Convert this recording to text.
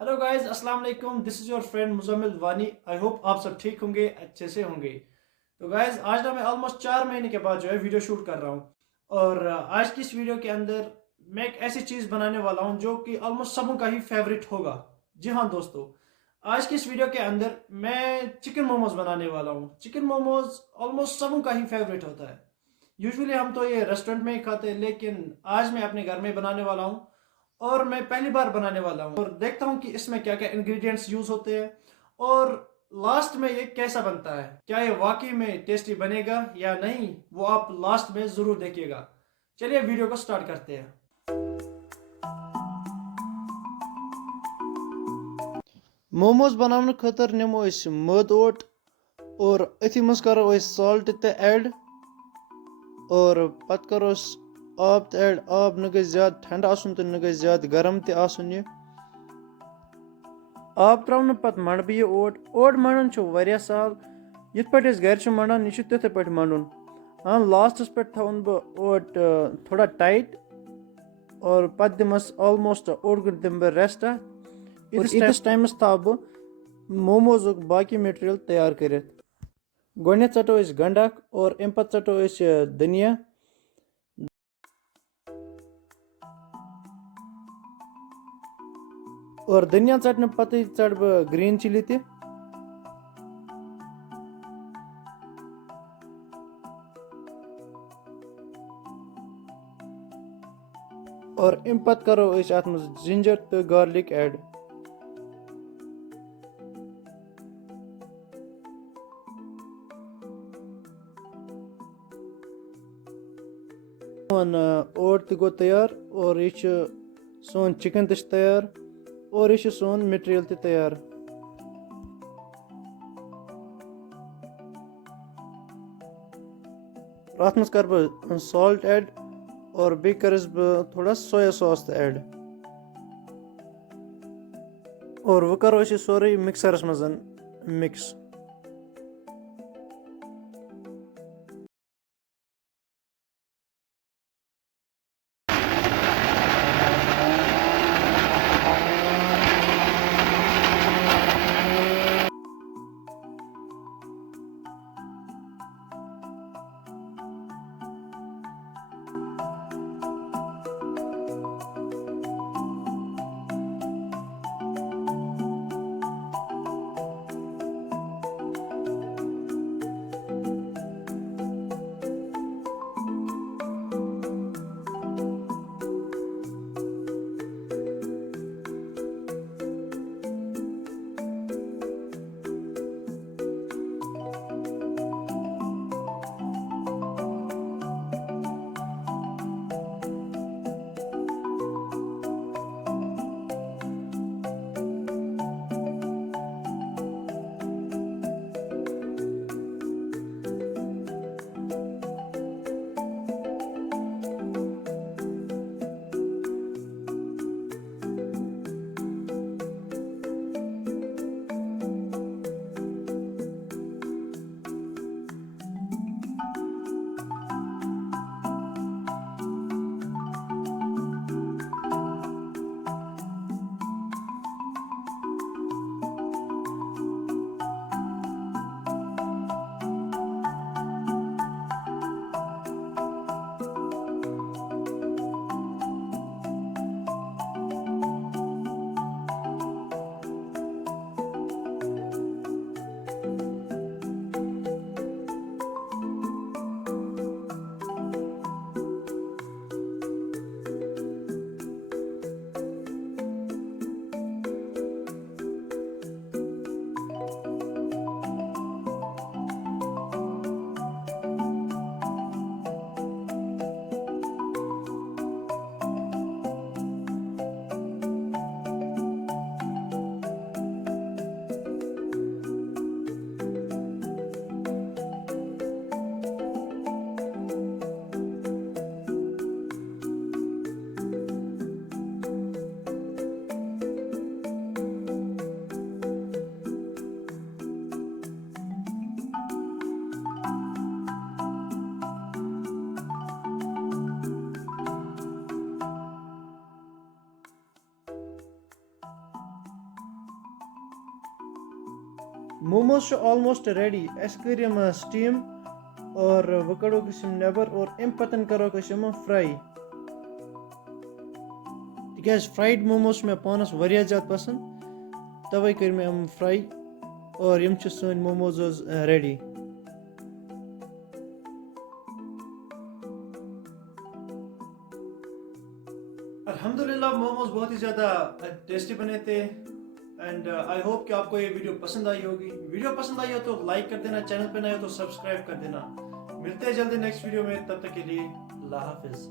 Hello guys, अस्सलाम वालेकुम। This is your friend Muzamil Wani. I hope आप सब ठीक होंगे, अच्छे से होंगे। तो गाइस, आज ना मैं ऑलमोस्ट 4 महीने के बाद जो है वीडियो शूट कर रहा हूँ। और आज की इस वीडियो के अंदर मैं एक ऐसी चीज़ बनाने वाला हूँ जो कि ऑलमोस्ट सबों का ही फेवरेट होगा। जी हाँ दोस्तों, आज की इस वीडियो के अंदर मैं चिकन मोमोज बनाने वाला हूँ। चिकन मोमोज ऑलमोस्ट सबों का ही फेवरेट होता है। यूजुअली हम तो ये रेस्टोरेंट में ही खाते हैं, लेकिन आज मैं अपने घर में बनाने वाला हूँ। और मैं पहली बार बनाने वाला हूँ और देखता हूँ कि इसमें क्या क्या इंग्रेडिएंट्स यूज होते हैं और लास्ट में ये कैसा बनता है। क्या ये वाकई में टेस्टी बनेगा या नहीं, वो आप लास्ट में जरूर देखिएगा। चलिए वीडियो को स्टार्ट करते हैं। मोमोज बनाने खतर नमो मद ओट और अथी मज करो सॉल्ट ते ऐड और पत करो आब ते ऐड। आब न गई ज्यादा ठंड आसन तो न गई ज्यादा गर्म ते आसन ये। आब त्रा पत मंड बह ओट ओट मंडन वारिया सहल। यिथ पे घर मंडान यह तिथे पे मंडुन। हाँ, लास्टस पे थवन बह ओट थोड़ा टाइट और पत दिमस ऑलमोस्ट ओट गुट दिम बह रेस्ट। और इतस टाइमस थाव बह मोमोज बाकी मटेरियल तैयार कर। गोडनेथ चटो गंडक और अम पत चटो धनिया और धनिया चटने पत चट बह ग्रीन चिली ते। और अम पत करो अत मज जिंजर तो गार्लिक ऐड। ओट तो गो तैयार और यह सोन चिकन तैयार और यह सोन मटेरियल तैयार। अत मज कर बह सॉल्ट ऐड और बे करस बह थोड़ा सोया सॉस ऐड। और वह करो सोरे मिक्सरस मज मिक्स। मोमोज ऑलमोस्ट रेडी अस कर स्टीम और वह कड़ो नबर और अम पतन करो फ्राई तिकाज फ्राइड मोमोज मे पानस वारिया ज़्यादा पसंद तवे कर मे फ्राई और यम सन मोमोज रेडी। अल्हम्दुलिल्लाह मोमोज बहुत ही ज़्यादा टेस्टी बने थे एंड आई होप कि आपको ये वीडियो पसंद आई होगी। वीडियो पसंद आई हो तो लाइक कर देना, चैनल पे नए हो तो सब्सक्राइब कर देना। मिलते हैं जल्दी नेक्स्ट वीडियो में, तब तक के लिए अल्लाह हाफिज़।